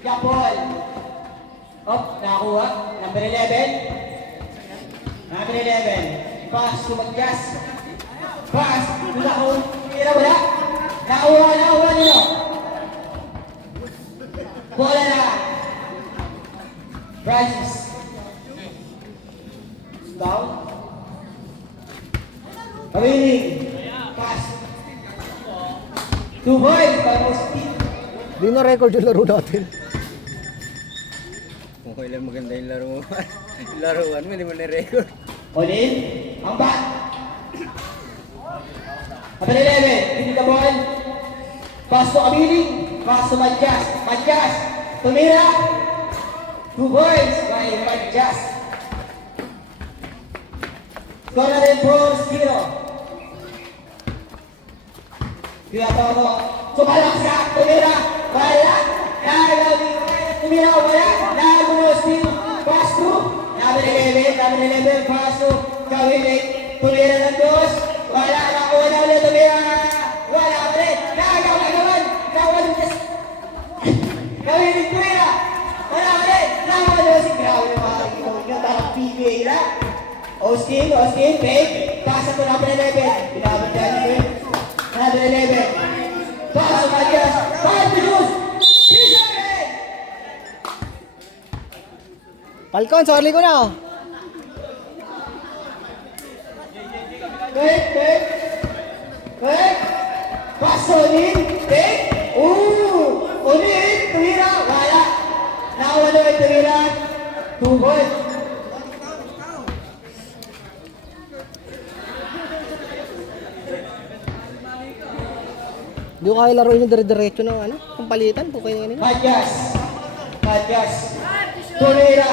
Yapol. Up, nakakuha. Number 11. Number 11. Pass, tumagkas. Pass, nakakuha. Tira, wala. Nakakuha nyo. Bola na. Francis. Down. Kawiling. Pass. 2 points. Para speed. Di na record yung laro natin. Kung kailan maganda yung laruan, yung laruan mo, hindi mo na-record. Olin. Ang bat. Number 11. Hindi ka ball. Pass to Kawiling. Pass to Madjas. Madjas. Tumira. 2 points by Madjas. Score na rin 4-0. Kaya Toto. Sumalaksak. Tumira. Wala. Tumira. Wala. Nagumusin. Pass through. Number 11. Number 11. Pass to Kawiling. Tumira ng dos. Wala. Nakuha na ulit. Tumira. Wala ulit. Nagawagawan. Nakawalutas. Kawiling. Tumira. Wala ulit. Nakawalusin. Grabe mga yung tarang PBA na. Austin, fake. Pasa to number 11. Binabot dyan mo yun. Number 11. Pass to Matias. Pass to Juice. Isabel! Falcon, sorry ko na oh. Fake. Pass to Olin. Fake. Olin. Tumira. Wala. Nakawala yung Tumira. 2 points. Hindi ko kaya laruin yung dire-diretso ng ano, kung palitan po kayo kanina. Matias. Tumira.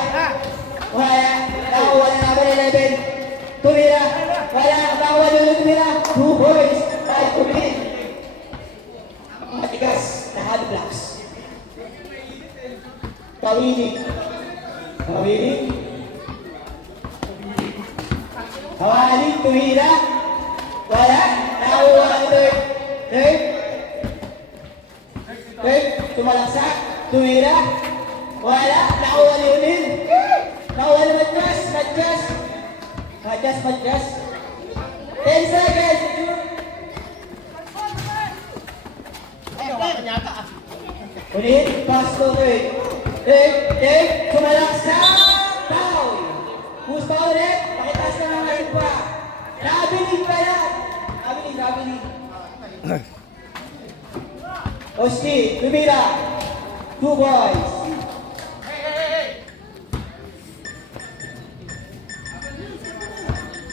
Wala. Nakawala na number 11. Tumira. Wala. Nakawala yung Tumira. 2 points. Ay, Olin. Matigas. Nahal blocks. Kawiling. Hawaling, Tumira. Wala. Nakawala yung third. Tumalaksak. Tumira. Wala. Nakawala yung Olin. Nakawala Madjas. 10 seconds. Olin. Pass to third. Tumalaksak. Foul. Who's foul ulit? Pakitaas na ng ating pa. Nabiling pa yan. Nabiling. Oski, Tumira. 2 boys.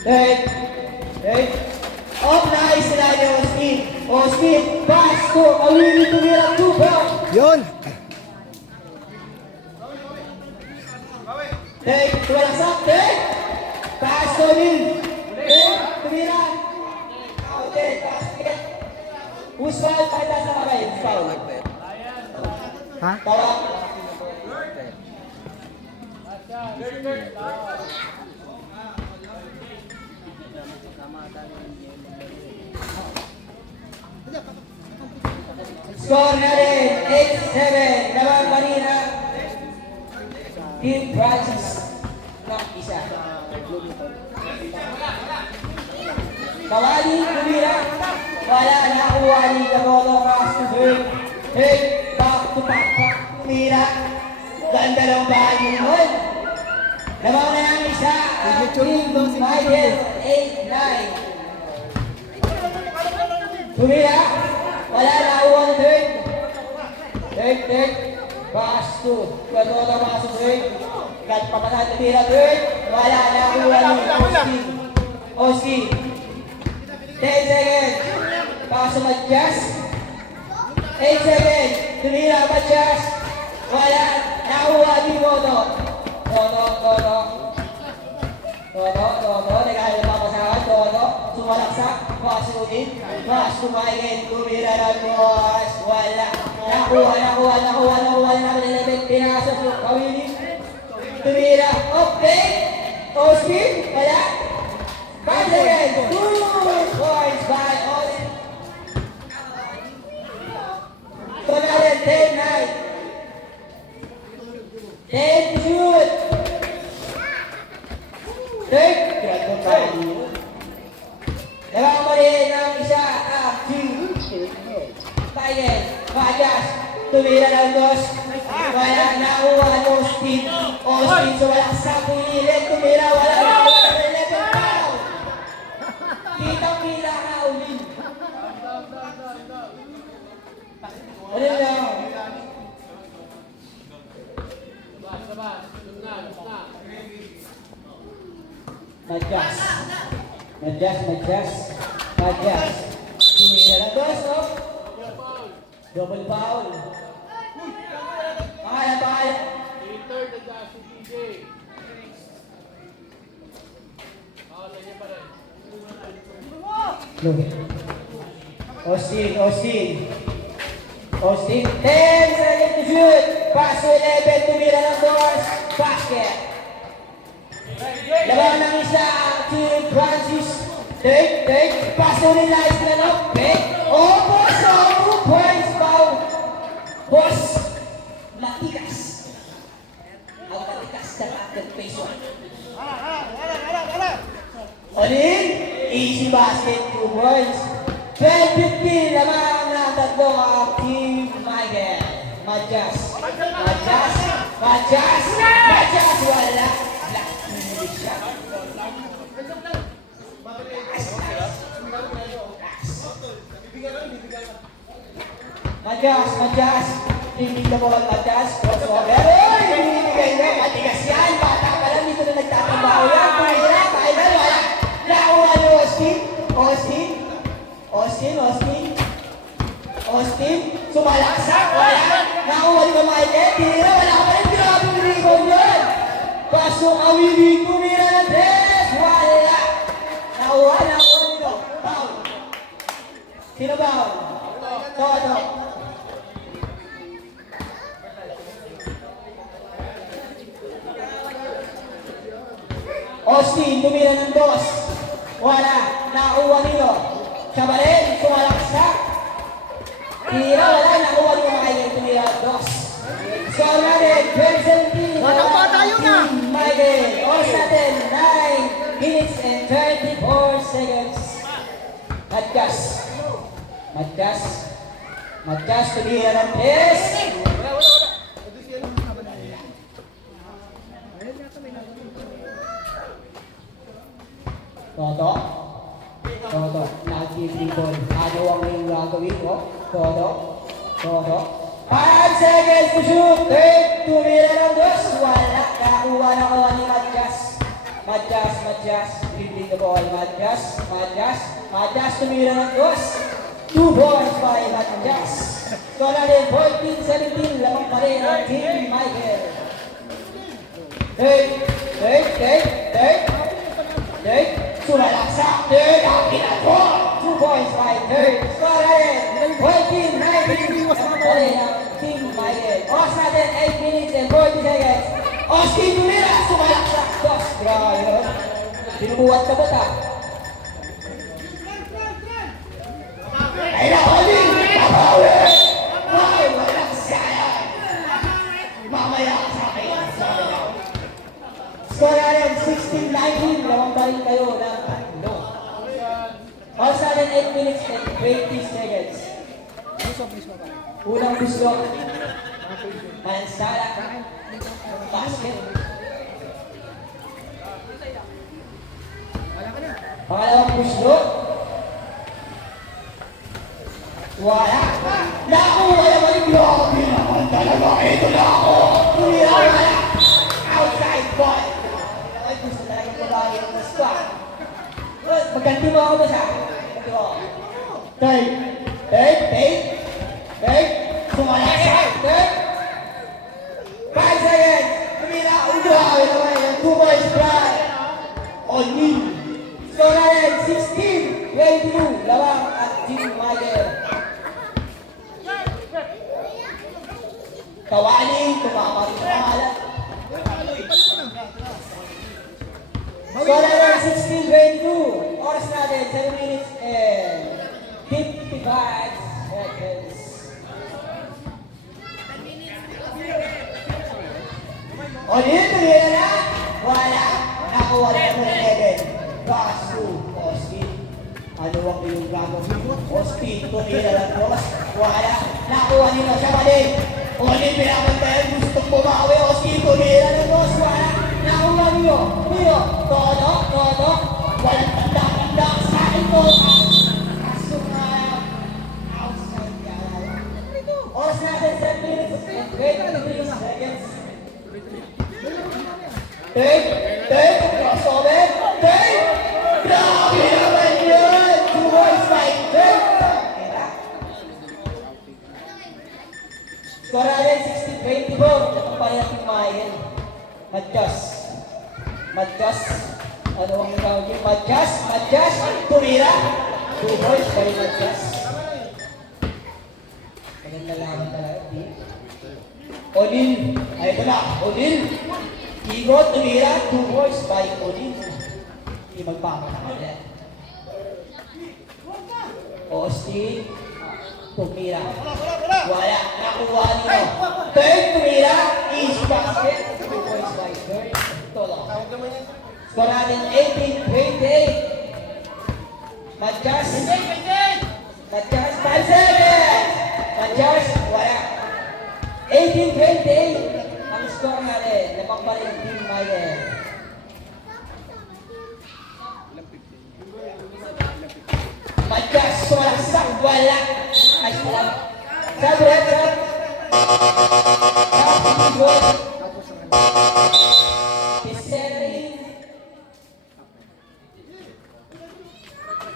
Hey. Off na sila ni Oski, pass to Kawiling. Tumira. 2 boys. Yun! Tumalaksak. Pass to Olin. Tumira. Who's foul? Pakitaas na kamay. Who's foul? Ha? Tawag. Score na rin. 8-7. Naman kanina. Team Francis. Ng isa. Kawali, Tumira. Wala na Kawali. Kabolo, pass to third. Back to back. Tumira. Ganda ng bahay nun. Nabaw na ng isa. Team Michael. 8-9. Tumira. Wala na Kawali third. Pass to. Kabolo, pass to third. Papatahan Tumira third. Wala na Kawali. Oski. 10 seconds. Pass to Madjas. 8 seconds. Tumira, Madjas. Wala. Nakuha ni Toto. Nagkahal na papasahan. Toto. Sumalaksak. Pass to Udin. Pass to Michael. Tumira ng boss. Wala. Nakuha na. Pinasok yung Kawiling. Tumira. Okay. Oski. Wala. 5 seconds. 2 points by Olin. Ito na rin. 10-9. Michael. Majas. Tumira ng dos. Wala nakuha ang Austin. Austin sumalak sa pilit. Tumira. Wala nakuha. 11 foul. Kitang-kita ka ulit. Ano lang? Majas. Tumira ng dos, oh. Double foul. Pakaya. Austin, 10 seconds to shoot. Pass to 11, tumira ng doors. Basket. Laban ng isa, Team Francis. Take. Pass to the nice na no. Boss, 2 points foul. Boss, matikas. Ang matikas na active face one. Olin, easy basket, 2 points. 12-15, lamang na tatlong ang Team Michael. Majas, wala. Hindi siya. Majas. Hindi na mo ang Majas. Crossover. Binibigay na. Matigas yan. Bata pa lang. Dito na nagtatrabaho yan. Kaya, wala. Nakuha ni Austin. Sumalaksak. Wala. Nakuha ni Michael. Tira. Wala pa rin. Grabe yung rebound yun. Pasok awili. Tumira ng 3. Wala. Nakuha nito. Foul. Sino foul? Toto. Austin, tumira ng 2. Wala. Nakuha nito. Siya ba rin? Sumalaksak. Tira, wala. Nakuha nito Michael. Tumira ng 2. Score natin, 12-17. Batang-bata yun ah. Michael, oras natin, 9 minutes and 34 seconds. Majas, tumira ng 3. Toto, nag-dribble. Ano ang iyong gagawin mo? Toto. 5 seconds to shoot. Tumira ng 2. Wala. Nakakuha na ko ni Majas. Dribbling the ball. Majas. Tumira ng 2. 2 points by Majas. So natin, 14-17. Lamang pa rin ang Team Michael. Sumalaksak. Ang ginagawa. 2 points by third. Score natin, 14-19. Lamang pa rin ang Team Michael. Oras natin, 8 minutes and 40 seconds. Austin tumira. Sumalaksak. Grabe yun. Binubuhat ka ba ta? Ay na, Olin! Kapawi! Ay, walang sayang! Mamaya ka sa akin. Score natin, 16-19. Lamang pa rin kayo ng tatlo. Oras natin, 8 minutes and 20 seconds. Unang gusto. Mansala. Basket. Pangalawang gusto. Wala. Nakuha naman yung grabe naman talaga. Ito na ako. Wala. Outside ball. Ay, gusto talaga ito lagi ng squad. Magkanti mo ako ba siya? Take. Sumalaksak. 5 seconds. Tumira. Grabe naman. 2 points drive. On me. Score natin, 16-22. Lawang at Team Michael. Kawaling, tumama rin sa pangalan. Score natin, 16-22. Oras natin, 7 minutes and 55 seconds. O dito, yun na. Wala. Nakuha na ng 11. Pass to Austin. Ano ang yung gago. Austin, tumira ng cross. Wala. Nakuha nila siya mali. Oli, pinakantayan. Gustong bumawi. Austin, tumira ng cross. Wala. Nakuha niyo. Niyo. Todo. Walang tanda-tanda sa akin ko. Kaso nga. Outside yan. Oras natin 7 minutes. Wait, 3 seconds. Take, crossover, take! Grabe naman yun! 2 boys fight, take! Score natin 16-24. Ito pa rin natin kumain. Madjas. Ano ang tawag yun? Madjas, tumira. 2 boys by Madjas. Maganda laban talaga, di? Odin, ay ito na, Odin. Igot, tumira, 2 boys by Odin. Hindi magpapakalit. Austin, tumira. Wala, nakuha niyo. Third, tumira, easy basket. 2 boys by third. Ito lang. Score natin 18-28. Madjas, 5 seconds. Madjas, wala. 18-28. Ang score natin, labang pa rin Team Mayer. Madjas, sumalaksak, wala. Ay, wala. Sabi.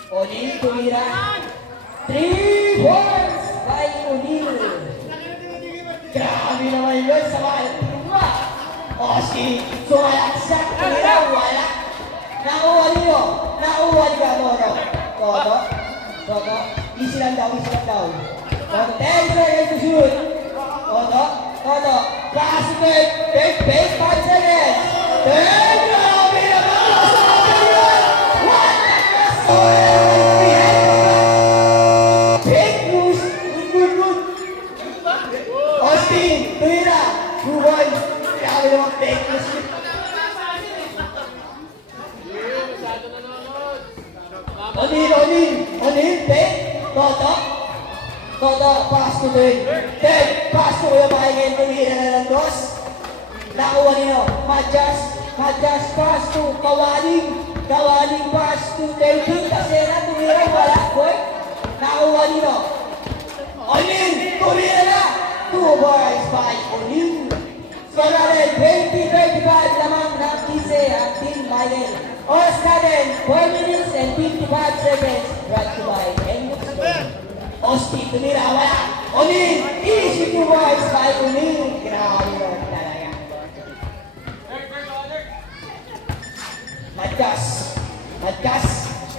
O'Neal, tumira. 3 points by O'Neal. Grabe naman yun sa mga tumba. Austin, sumalaksak, tumira, wala. Nakuha niyo ka, Toto. Easy lang daw. Toto, 10 seconds to shoot. Toto, basket, take, 5 seconds. Grabe naman, sabi yun. Wala ka sa Big news, good. Austin, tumira, 2 points. Grabe naman, big news. O'Neal, take, Toto, pass to Dave. Dave, pass to Kuya Michael, tumira na ng cross. Nakuha niyo, Madjas, pass to Kawaling, pass to David, Kasera, tumira, wala, boy. Nakuha niyo. O'Neal, tumira na. 2 boys by O'Neal. Score natin, 20-25 lamang ng 15 ang Team Michael. Oras natin, 4 minutes and 55 seconds. Brought to by English Store. Austin, tumira, wala. O'Neal, easy 2 boys by O'Neal. Grabe naman talaga.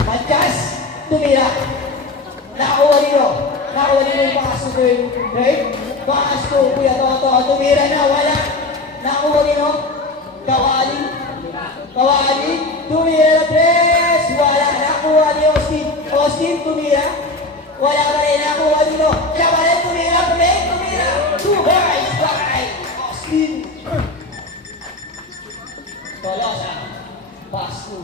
Madjas, tumira. Nakuha niyo yung pass to Dave. Pass to Kuya Toto, tumira na, wala. Nakuha niyo, Kawaling, tumira na 3, wala. Nakuha niyo, Austin, tumira. Wala pa rin, nakuha niyo. Siya pa rin, tumira. 2 boys by Austin. Tolosa, pass to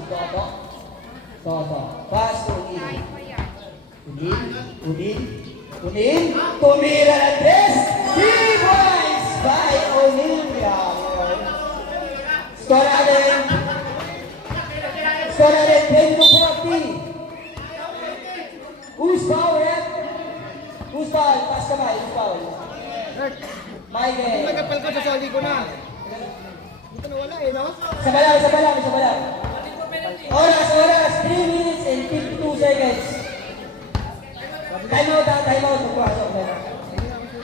Toto, pass to O'Neal, tumira na 3 boys by O'Neal. Score natin 20-40. Who's foul, ref? Who's foul? Pass kamay, who's foul? Michael. Nagkapal ko sa soli ko na. Dito na wala no? Isa pa lang. Oras, 3 minutes and 52 seconds. Time out. Magpasok na.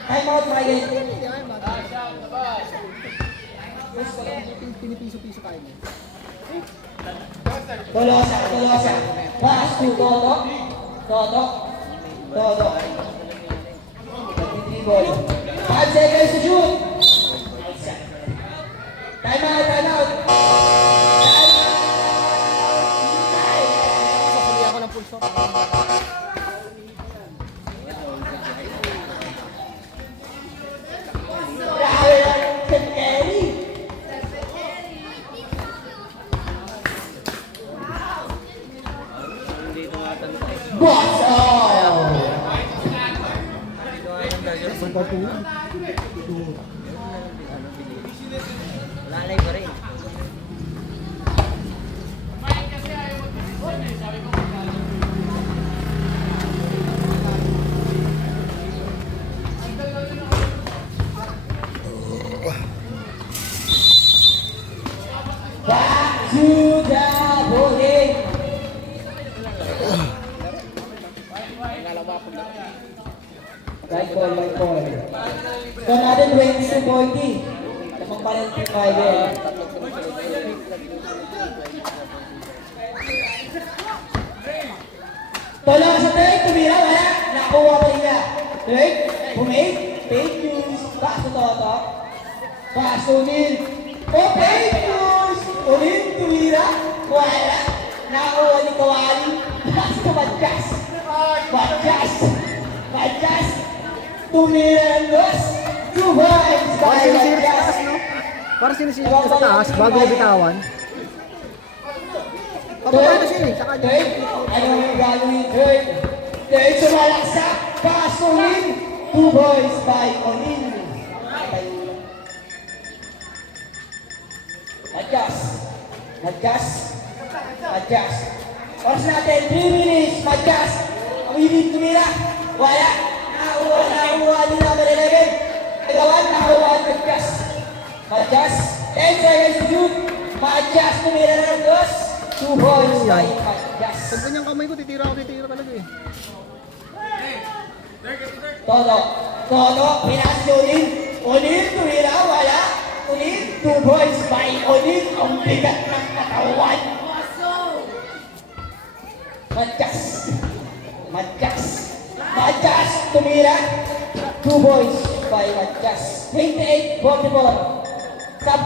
Time out, Michael. Pinipiso-piso kayo. Tolosa. Pass to Toto. 23 ball. 5 seconds to shoot. Time out. Sasali ako ng pulso. Boss Lalay pa rin. Back to the bowling. Right ball, right ball. So natin 20-40. Lamang pa rin si Michael. Tola sa third, tumira, wala. Nakuha pa niya. Third, bumake, fake news. Back to Toto. Pass to Neil. Oh, fake news. Ulit, tumira. Wala. Nakuha ni Kawali. Pass to Madjas. Madjas. Madjas. Tumira ng dos. Two points by Madjas. Para sinisira sa taas, bago na bitawan. Papapay na siya eh, sa kanya. Third, ano yung gagawin? Third, third, sumalaksak. Pass to Neil. Two points by O'Neal. Madjas. Madjas. Madjas. Oras natin, 3 minutes. Madjas. Ang hilig tumira. Wala. Nakuha nila number 11. Nagawan, nakuha Madjas. Madjas. 10 seconds to shoot. Madjas tumira na ng dos. 2 points by Madjas. Pag ganyang kamay ko, titira talaga eh. Todo. Todo. Pinas ni O'Neal. O'Neal tumira. Wala. O'Neal. 2 points by O'Neal. Ang bigat ng katawan. Madjas. Madjas. Madjas tumira. 2 points by Madjas. 28-44. Sab.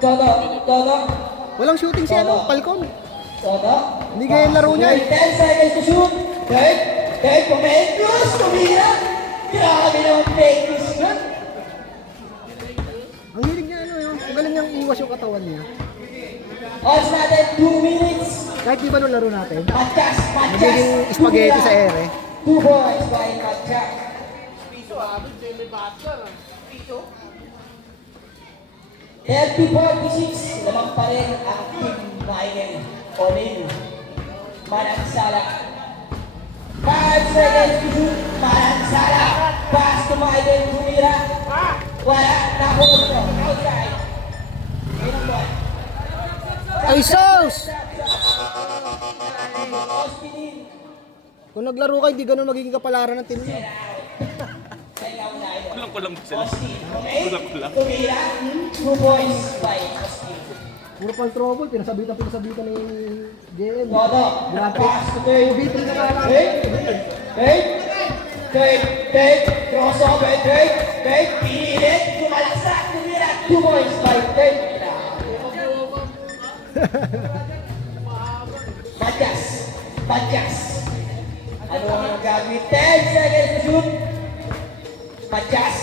Todo. Todo. Walang shooting si ano, Falcon. Todo. Hindi kaya yung laro niya eh. 10 seconds to shoot. Third, Comentus, tumira. Grabe naman fake news nun. Ang hilig niya ano yun, ang galing niyang iwas yung katawan niya. Odds natin, 2 minutes. Kahit di ba nung laro natin, Madjas. nagiging spaghetti sa ere. 2 points by Madjas. 30-46. Lamang pa rin ang team Michael O'Neal. Manansala. 5 seconds to shoot. Manansala. Pass to Michael Tumira. Wala. Nakuha ito. Outside. Inang ball. Ay, sus! Austin. Kung naglaro kayo, di ganun magiging kapalaran ng team niyo. Kulang sila. Austin. Kulang. Tumira. 2 points by Austin. Puro pang trouble, pinasabitan ni JM. Todo. Grabe. Pass to third. Beating na kala. Third. Crossover. Third. Pinilit. Tumalaksak. Tumira. 2 points by third. Madjas. Ano ang gagawin? 10 seconds to shoot. Madjas.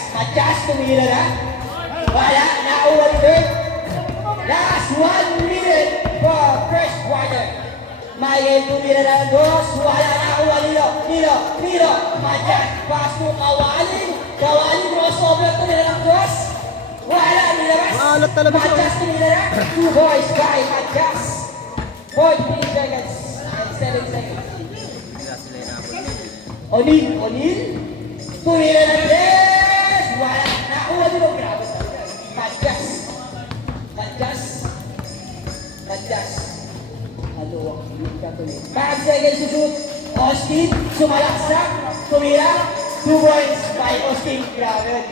Tumira na. Wala. Nakuha ni third. Last 1 minute for first quarter. Michael tumira na ng dos. Wala. Nakuha Nilo. Madjas. Pass to Kawali. Crossover. Tumira ng dos. Wala. Nilabas. Maalat talaga siya. Madjas tumira na. 2 points by Madjas. 43 seconds and 7 seconds. O'Neal. Tumira ng des. Wala. Nakuha nilo. Grabe. Madjas. Aluwak. 5 seconds to shoot. Austin. Sumalaksak. Tumira. 2 points by Austin. Grabe.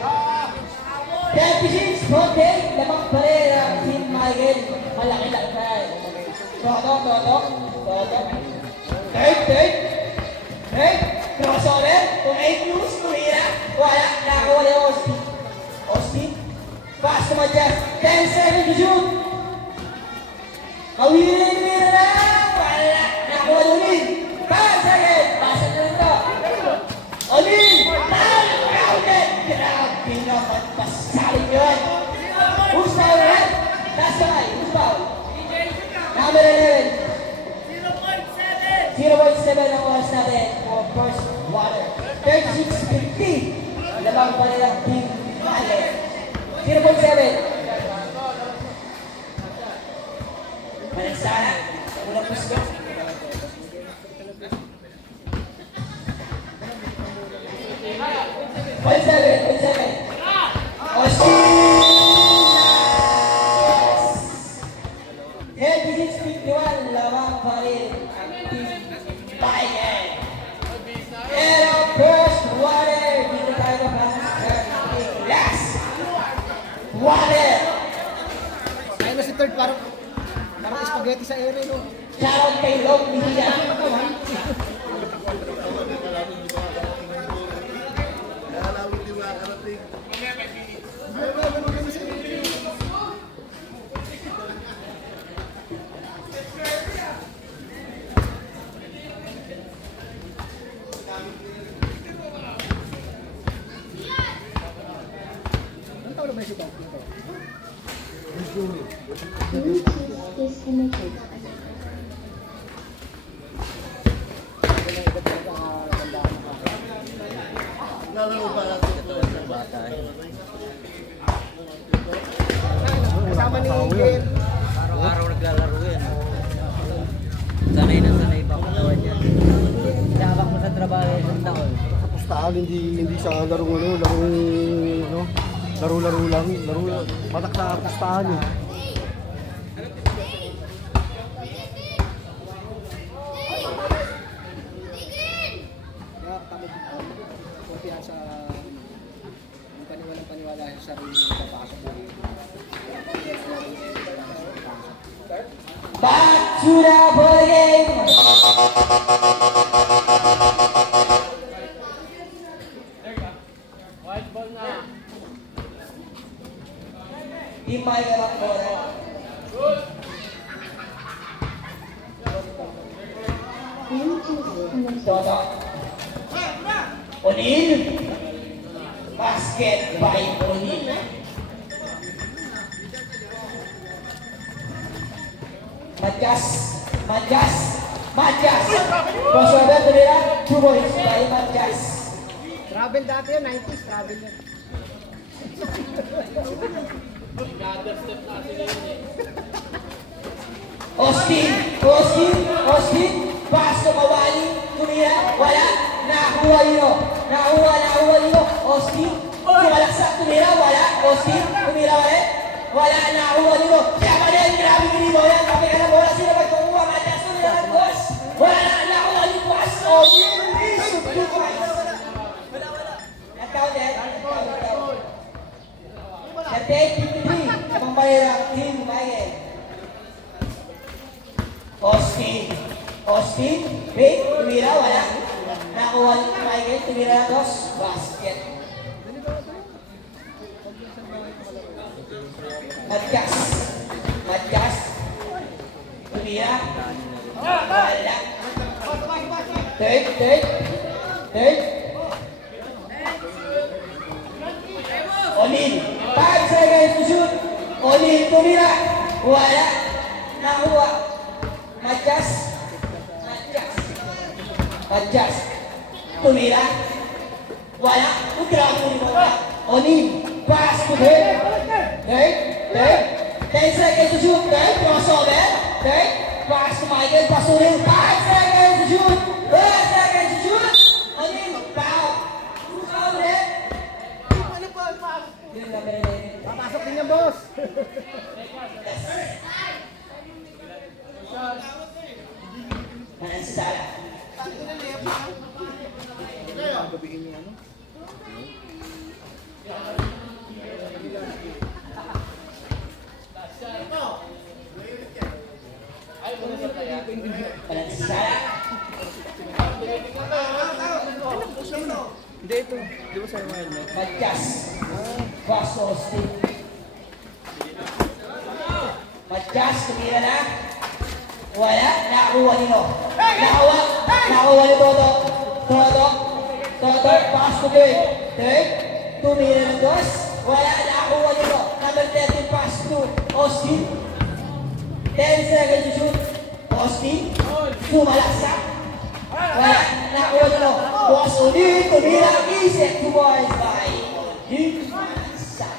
36. Okay. Lamang pa rin ang Team Michael. Malaki lang tayo. Toto. Third. Crossover. Comentus. Tumira. Wala. Nakuha ni Austin. Pass to Madjas. 10 seconds to shoot. Kawilin na. Wala. Nakuha ni O'Neal. 5 seconds. Pasa na ito. O'Neal. Grounded. Grabe naman. Pasaling yun. Who's foul, right? Last guy. Who's foul? Number 11. 0.7 ang oras natin for first quarter. kanilang team. 0.7. Managsala. Unang pusto. Point seven. Austin! Heavy 51, lamang pa rin ang team Bayan. And our first water, dito tayo na pasok sa last water. Ayun na si third, parang spaghetti sa ere, no? Shoutout kay Log Mihia. Anong taon na ba si Tom? Bluetooth disconnected. Kasama ni Jen. Araw-araw naglalaro yan. Sanay na sanay pa katawan niya. Sabak mo sa trabaho isang taon. Sa pustahan, hindi sa larong laro lang. Patak sa pustahan eh. Kaya kumpiyansa, paniwala sa sarili ng papasok mo. Back to the ball game. Team Bayan ang bola. Bluetooth connected. Toto. O'Neal. Basket by O'Neal. Matyas. Crossover to nila. 2 points by Matyas. Travel dati yun, 90s, travel yun. Austin. Pass to Kawali. Tumira. Wala. Nakuha nyo. Austin. Sumalaksak. Tumira. Wala. Austin. Tumira ulit. Wala. Nakuha nyo. Siya pa rin. Grabe ganito yan. Kapag ka na bola. Sino magkukuha? Matyas. Tumira ng boss. Wala. Nakuha nyo. Pass. Austin. Nag-counted. 38-53. Ang bayarang team Bayan. Austin, wait, tumira, wala. Nakuha ni Michael, tumira na dos, basket. Matyas, tumira, wala. Third. O'Neal, 5 seconds to shoot. O'Neal, tumira, wala. Nakuha. Matyas, tumira, wala, grabe mo wala. O'Neal, pass to third, 10 seconds to shoot, crossover, pass to Michael, pass to O'Neal, 5 seconds to shoot, 10 seconds to shoot, O'Neal, foul, ulit. Papasok din yan, boss! Manansala. Gabihin yung ano? Manansala. Hindi ito. Di ba sa'yo mga helmet? Matyas. Pass to Austin. Matyas, tumira na. Wala, nakakuha nino. Nakakuha ni Toto. Toto, pass to third. Tumira ng dos. Wala, nakakuha nino. Number 13, pass to Austin. 10 seconds to shoot. Austin, sumalaksak. Wala, nakakuha nino. Boss O'Neal, tumira, easy. 2 points by Yumansa.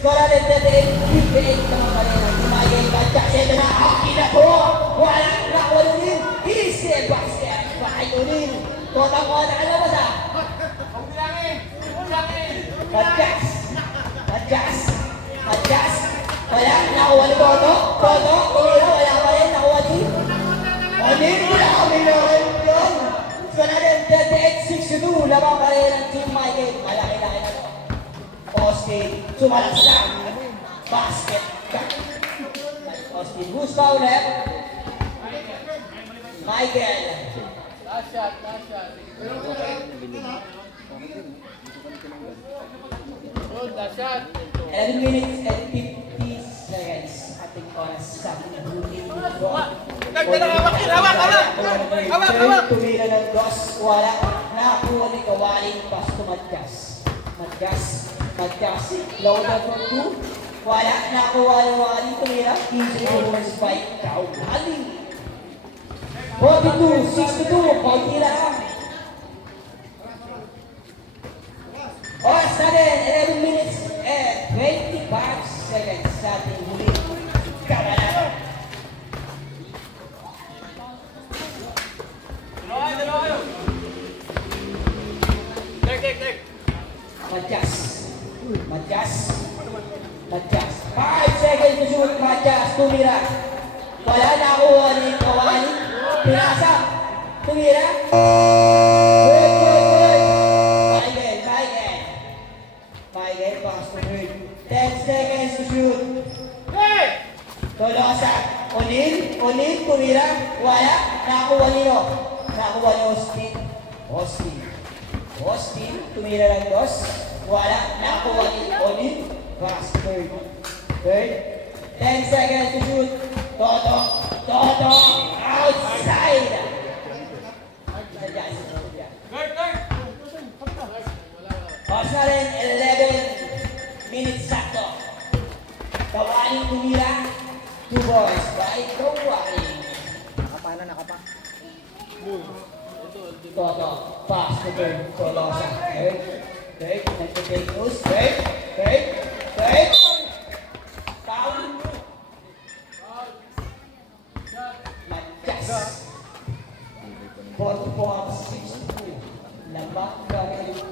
Skora rin 38 naman kanina. Tumagay ba? Ito na akin na to. Wala na ulit. Isi basket. Paayunin. Totang ko na alam mo sa. Adjust. Adjust. Adjust. Wala. Nakuha ni Toto. Toto. Tumira. Wala pa rin. Nakuha ni. Onin. Wala kami na rin yun. Skora rin 38-62. Lamang pa rin ang Team Michael. Malaki-laki na to. Austin. Sumalaksak. Basket. Austin. Who's foul left? Michael. Last shot. 11 minutes and 50 seconds. Ating oras sa buting ball. Tumira ng dos. Wala. Nakakuha ni Kawaling. Pass to Madgas. Madgas. Loader for 2. Wala. Nakakuha ni Waling. Tumira. Easy overs by Kawaling. 42-62. Kaunti lang. Oras natin, 11 minutes and 25 seconds sa ating huli. Kawalan. Madjas. 5 seconds to shoot. Madjas, tumira. Wala na kuha ni Kawali. Pinasa. Tumira. Good. Michael, pass to third. 10 seconds to shoot. Tolosa. Onin, tumira. Wala. Nakakuha nino. Nakakuha ni Austin, tumira ng dos. Wala. Nakakuha ni Onin. Pass to third. 10 seconds to shoot. Toto. Outside. Oras na rin, 11 minutes sakto. Kawaling tumira. 2 balls by Kawaling. Nakapa. Toto, pass to third. Tolosa. Third. Nagpapayos. Third. Foul. Madjas. 44-62. Lambak gagawin.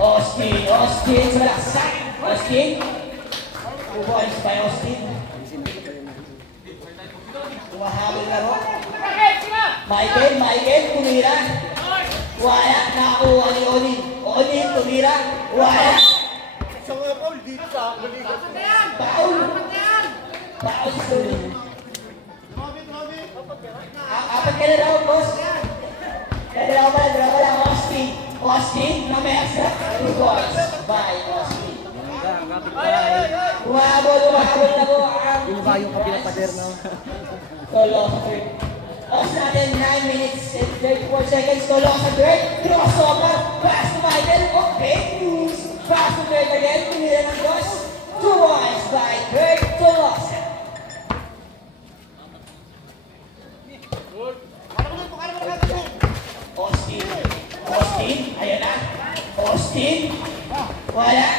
Austin, sumalaksak. Austin. 2 points by Austin. Tumahabol na ro. Michael, tumira. Wala, nakakuha ni Onin, tumira. Wala. Foul si Onin. Apat ka na raw, boss. Dalawa lang, Austin, mamaya sa 2 points by Austin. Humahabol na po ang Yung ba yung kapila-pader na? Tolo sa third. Oras natin 9 minutes and 34 seconds. Tolo sa third. Crossover. Pass to Michael. Okay, news. Pass to third again. Tumira ng dos. 2 points by third. Tolosa. Austin. Ayan na. Austin. Wala.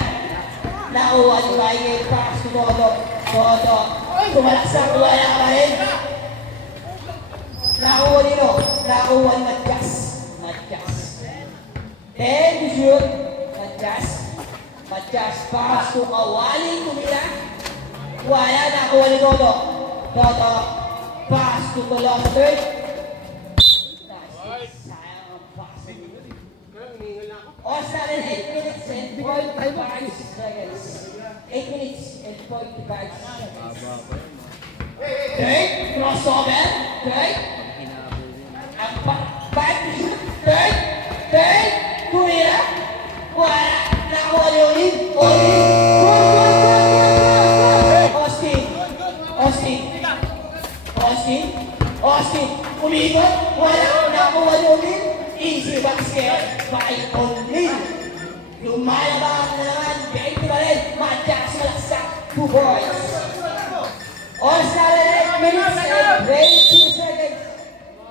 Nakuha ni Michael. Pass to Toto. Tumalaksak. Wala ka rin. Nakuha ni Madjas. 10 to shoot. Madjas. Pass to Kawaling. Tumira. Wala. Nakuha ni Toto. Pass to Tolosa third. Sayang ang pass. Oras natin 8 minutes and 45 seconds. 8 minutes and 45 seconds. Third, crossover. Third. Ang back to shoot. Third. Tumira. Wala. Nakuha ni Onin. Austin. Umikot, wala, nakuha niyo ulit. Easy basket by O'Neal. Lumalabang na naman, 20 pa rin. Madyak si Malaksak, 2 points. Oras na rin, 8 minutes and 22 seconds.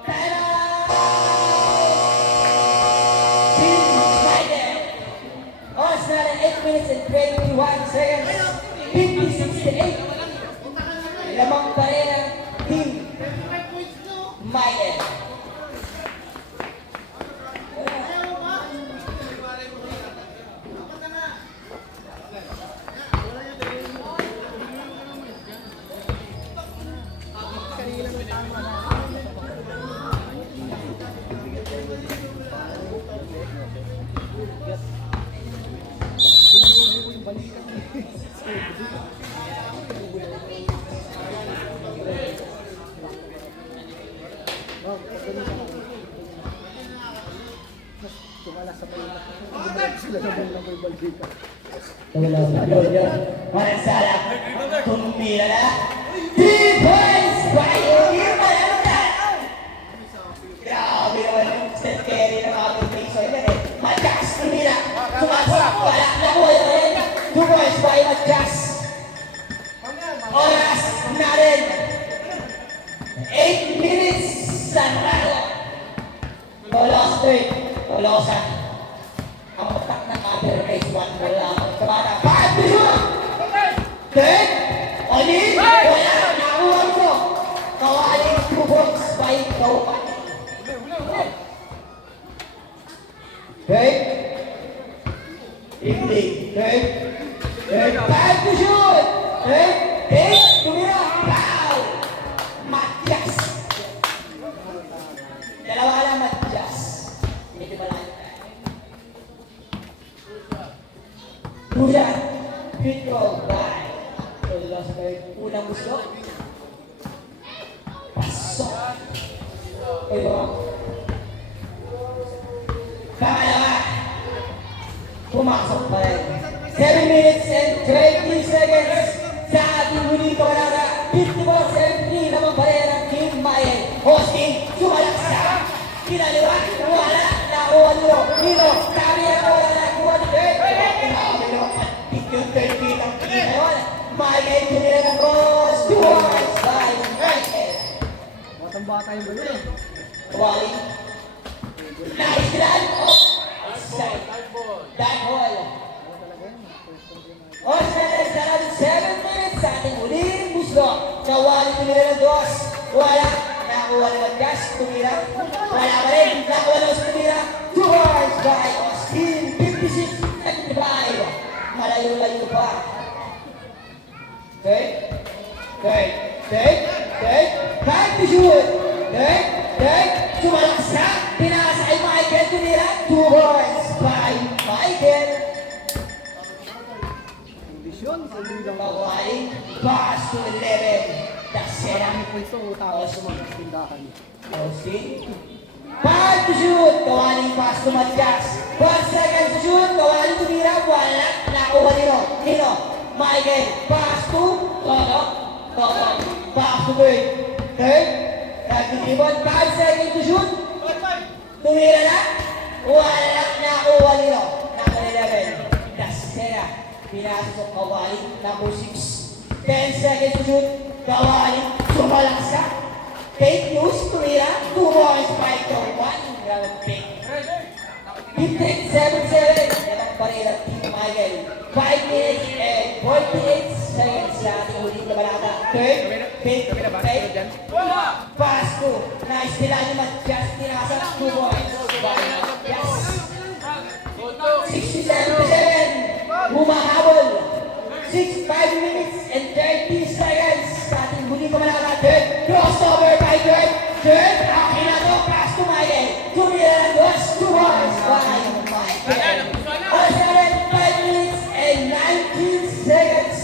Time out! Team United. Oras na rin, 8 minutes and 21 seconds. 50-68. Lamang pa rin ang Team United. Tumala sa palimat. Sila na lang may balbika. Walang sala. Tumira na. 3 points by O'Neal Malaksak. Grabe naman yung Steph Curry ng ating Mason yan eh. Madjas, tumira. Sumasok. Wala. Nakuha na rin. 2 points by Madjas. Oras na rin. 8 minutes sa ralo. Tolos third. Tolosan. Ang utak ng other race 1 goal lang. Kabata. 5 to shoot! Third. O'Neal. Wala. Nakuha mo. Kawaling 2 points by Kaupan. Third. Ipli. Third. Third. 5 to shoot! Third. Third. Tumira. Foul! Matias. Dalawa lang Matias. Medyo malayo tayo. Busan. Free throw. Bye. Tulos ko yung unang gusto. Pasok. Uy, bro. Pangalawa. Pumasok pa rin. 7 minutes and 20 seconds sa ating huling kawanara. 54-73 naman pa rin ang Team Mayen. Hosting, sumalaksak. Kinaliwa, wala, nakuha nyo. Nino, kami ang wala, nakuha nyo. Grabe naman, patik yung 30 ng Team ngayon. Mayen, tumira ng cross. 2 points by Mayen. Batang bata yung balo eh. Wally. Nice run. Oh, outside. That ball. Oras na rin sa natin 7 minutes sa ating huling muslo. Nawali tumira ng dos. Wala. Nakuha naman gas. Tumira. Wala pa rin. Nakuha naman sa tumira. 2 points by Austin. 56-75. Malayo-layo pa. Third. Third. Third. Third. Time to shoot. Third. Third. Sumalaksak. Pinasa kay Michael. Tumira. 2 points by Michael. Kondisyon. Hindi lang ako. Kawaling pass to 11. Dasera. Marami po ito. Utang sa mga tindahan. Austin. 5 to shoot. Kawaling pass to Matias. 1 second to shoot. Kawaling tumira. Wala. Nakuha nino. Nino. Michael. Pass to Toto. Toto. Pass to Bird. Third. Nagtitibon. 5 seconds to shoot. Tumira na. Wala. Nakuha nino. Number 11. Dasera. Pinasok Kawaling. Number 6. 10 seconds to shoot. Kawaling. Sumalaksak. Fake news. Tumira. 2 points. 5 to 1. Grabe. 15-7-7. Yan pa rin ang Team Michael. 5 minutes and 48 seconds sa ating huling labanata. Third, fake, fake. Pass to. Nice nila ni Matias. Tinasa 2 points. Yes. 67-7. Humahabol. 5 minutes and 30 seconds sa ating huling labanata. Third, crossover by third. Third, akin na to. Pass to Michael. Tumira ng dos. 2 points by Michael. Oras na rin, 5 minutes and 19 seconds.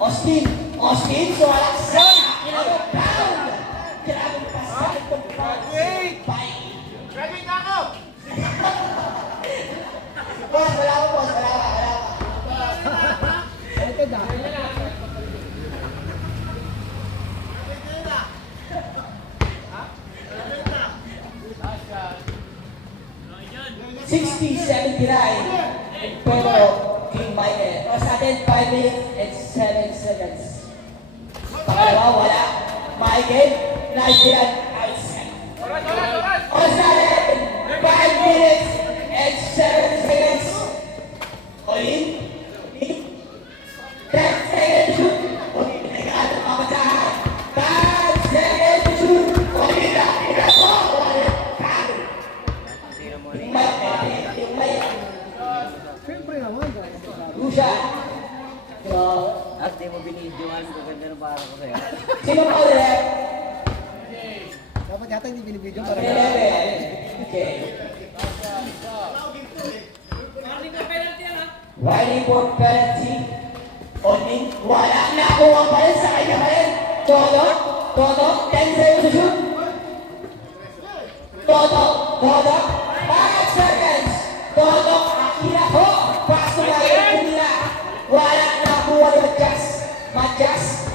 Austin. Austin, sumalaksak. Akin na to. Pound. Grabe pasal itong pound. Bye. Graduate na ako! Boss, wala ko, boss. Wala ka. Excited ah. in favor of Team Michael. Oras natin, 5 minutes and 7 seconds. Pangalawa, wala. Michael, nice yan, outside. Oras natin, 5 minutes and 7 seconds. Olin, 10 seconds to shoot. Olin, nag-aatang mamasahan. 5 seconds to shoot. Olin na, ikaso. Olin, kano. Yung may. Siyempre naman. Lucia. At di mo binidyoan, maganda na para ko sa'yo. Sino pa ulit? Dapat yata hindi binibidyo para Okay. Warning for penalty. Oning, wala na kuha pa rin sa kanya pa rin. Todo, 10 seconds to shoot. Todo, 5 seconds. Todo, akira ko. Paso na yung kumila. Wala na kuha rin Matjas.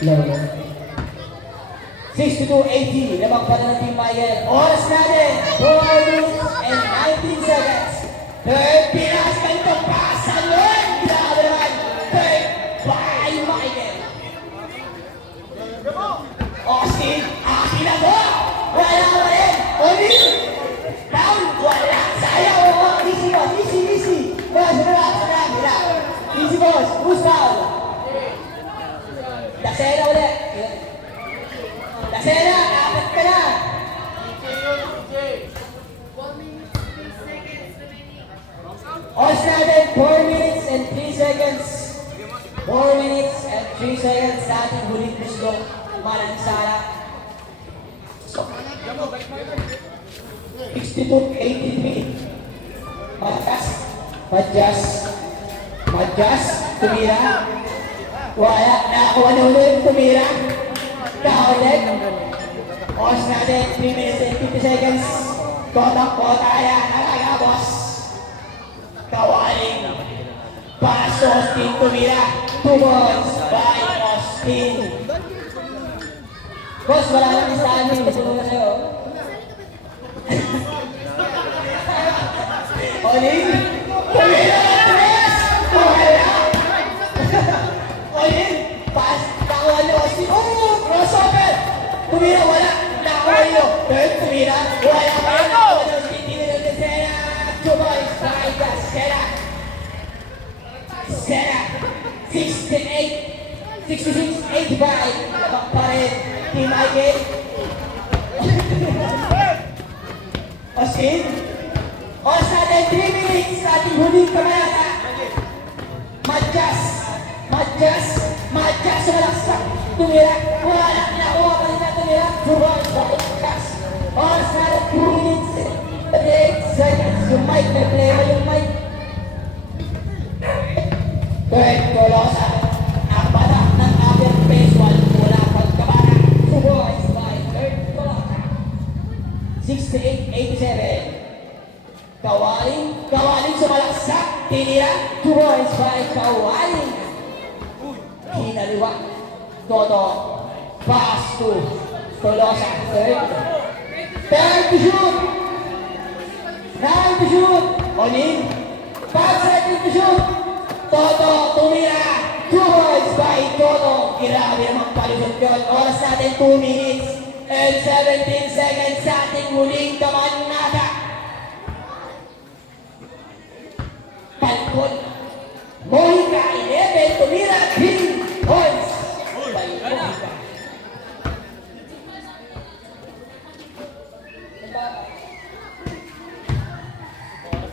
Low. 62-80, lamang pa na ng Team Michael. Oras natin, 4 minutes and 19 seconds. Third Pinas, ganitong pasan nun. Grabe naman. Third by Michael. Austin, akin na mo. Wala pa rin. O'Neal. Down, wala. Sayang. Easy. Boss, relax. Easy, boss. Who's down? Dasera ulit. Dasera, apat ka na. Oras natin, 4 minutes and 3 seconds. 4 minutes and 3 seconds sa ating huling gusto. Malansara. 62-83. Matjas. Tumira. Wala. Nakakuha na ulit. Tumira. Kaulit. Oras natin, 3 minutes and 50 seconds. Kotak-kota yan. Alaga, boss. Kawaling. Pass Austin. Tumira. 2 balls by Austin. Boss, wala lang sa amin. Tulungan na sa'yo. Olin! Tumira! 3! Wala! Olin! Pass! Nakuha ni Austin. Oh! Crossover! Tumira! Wala! Nakuha niyo. Third, tumira. Wala! Nakuha ni Austin. Tinira ni Sena. 2 points by Sena. 66-85. Labak pa rin. Team Michael. Austin. Oras natin 3 minutes sa ating huling kamayata. Matjas. Sumalaksak. Tumira. Wala. Nakuha pa rin na tumira. Buwan sa Matjas. Oras natin 2 minutes and 8 seconds. Yung mic. May player yung mic. Third, Colosa. Ang batak ng upper face wall mula pagkabara. Boys by third, Colosa. 68-87. Kawaling sumalaksak. Tinira. 2 points by Kawaling. Hinaliwa. Toto. Pass to Colosa. Third to shoot. 9 to shoot. Olin. 5 seconds to shoot. Toto, tumira. 2 points by Toto. Grabe namang palusot yun. Oras natin 2 minutes and 17 seconds sa ating huling kamanata. Palkon. Mohica, 11. Tumira, 3 points by Mohica.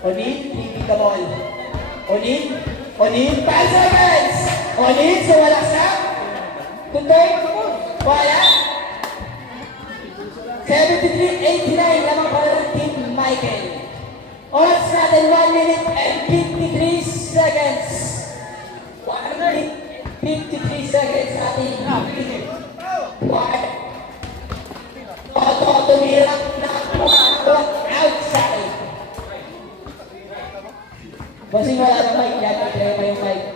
Onin, hindi ka ball. Onin, 5 seconds! Onin, sumalaksak. Tutoy, wala. 73-89, lamang para ng Team Michael. Oras natin 1 minute and 53 seconds. 1 minute, 53 seconds ating Toto, tumirap na outside. Bossing, wala na mic. Yan, i-play mo yung mic.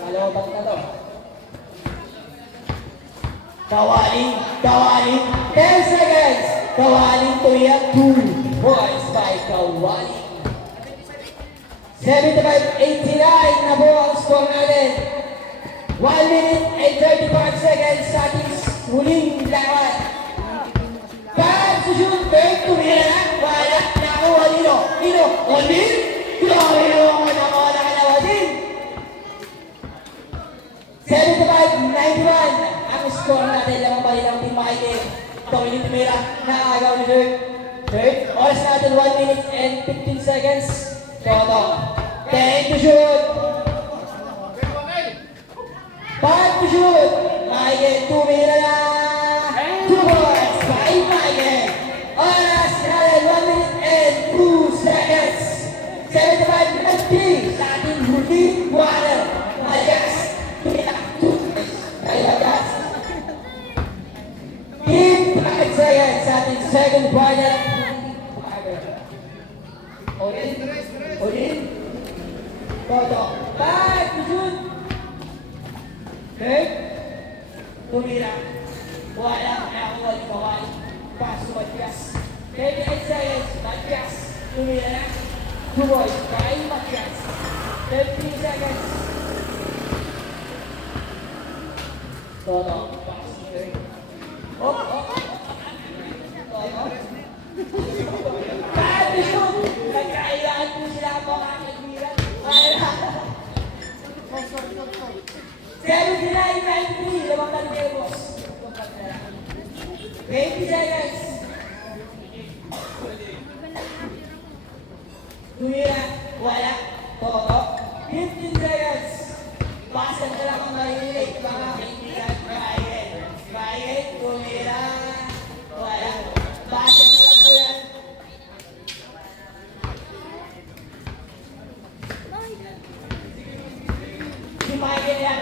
Malawabang na to. Kawaling, 10 seconds. Kawaling tumira, 2 points by Kawaling. 75-89 na po ang score natin. 1 minute and 35 seconds sa ating huling lawan. Bad to shoot, third tumira na. Wala, nakuha Nino. Nino, Olin. Nino, nakuha na kalawasin. 75-91 ang score natin. Lamang balik ang Team Michael. Tommy Timira na agaw ni Dirk. Dirk, oras natin 1 minute and 15 seconds. Toto, 10 to shoot. 5 to shoot. Michael, tumira na. 2 points by Michael. Oras natin 1 minute and 2 seconds. 75-90 sa ating huling quarter. Alias, tumira. Alias. 5 seconds sa ating second quarter. Olin. Toto. 5 to shoot. Third. Tumira. Wala. Nakuha ni Kawai. Pass to Matias. 38 seconds. Matias. Tumira na. 2 boys. Kay Matias. 13 seconds. Toto. Pass to third. Toto. Bad to shoot. Nagkailangan po sila ang mga kaibigan. 79-93. Lamang balik boss. 20 seconds. Tumira. Wala. Toto. 15 seconds. Pasan ka lang ang marinig, mga kaibigan. Ryan. Ryan. Tumira. Wala. Pasan ka lang po yan. Si Michael yan.